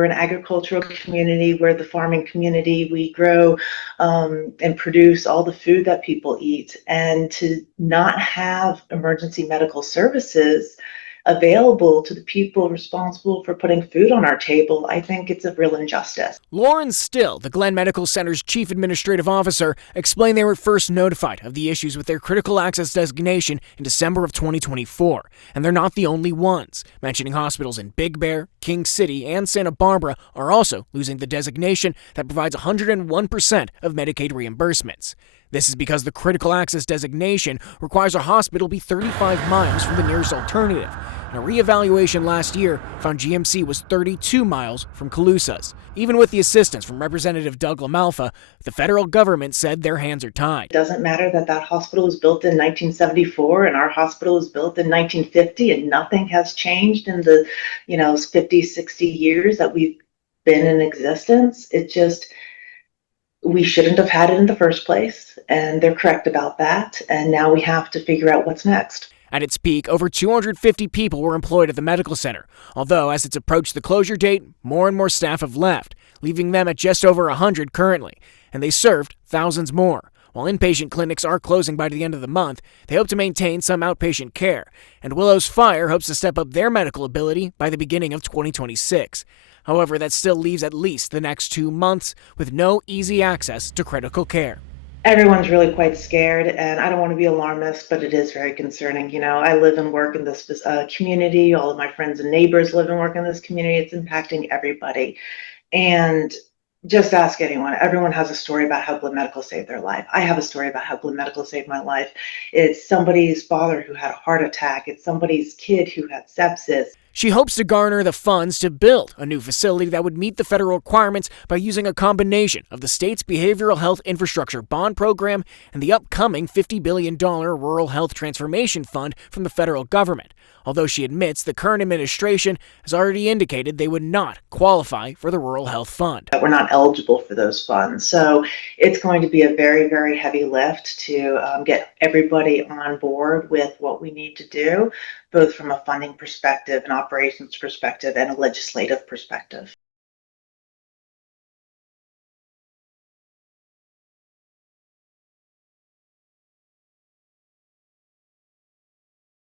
We're an agricultural community. We're the farming community. We grow and produce all the food that people eat. And to not have emergency medical services available to the people responsible for putting food on our table, I think it's a real injustice. Lauren Still, the Glenn Medical Center's chief administrative officer, explained they were first notified of the issues with their critical access designation in December of 2024, and they're not the only ones, mentioning hospitals in Big Bear, King City, and Santa Barbara are also losing the designation that provides 101% of Medicaid reimbursements. This is because the critical access designation requires a hospital be 35 miles from the nearest alternative, and a reevaluation last year found GMC was 32 miles from Calusas. Even with the assistance from Representative Doug LaMalfa, the federal government said their hands are tied. It doesn't matter that that hospital was built in 1974 and our hospital was built in 1950, and nothing has changed in the 50, 60 years that we've been in existence. We shouldn't have had it in the first place, and they're correct about that. And now we have to figure out what's next. At its peak, over 250 people were employed at the medical center, although as it's approached the closure date, more and more staff have left, leaving them at just over 100 currently, and they served thousands more. While inpatient clinics are closing by the end of the month, they hope to maintain some outpatient care, and Willows Fire hopes to step up their medical ability by the beginning of 2026. However, that still leaves at least the next 2 months with no easy access to critical care. Everyone's really quite scared, and I don't want to be alarmist, but it is very concerning. I live and work in this community. All of my friends and neighbors live and work in this community. It's impacting everybody. And just ask anyone. Everyone has a story about how Glenn Medical saved their life. I have a story about how Glenn Medical saved my life. It's somebody's father who had a heart attack. It's somebody's kid who had sepsis. She hopes to garner the funds to build a new facility that would meet the federal requirements by using a combination of the state's Behavioral Health Infrastructure Bond Program and the upcoming $50 billion Rural Health Transformation Fund from the federal government, although she admits the current administration has already indicated they would not qualify for the Rural Health Fund. We're not eligible for those funds. So it's going to be a very, very heavy lift to get everybody on board with what we need to do, both from a funding perspective, an operations perspective, and a legislative perspective.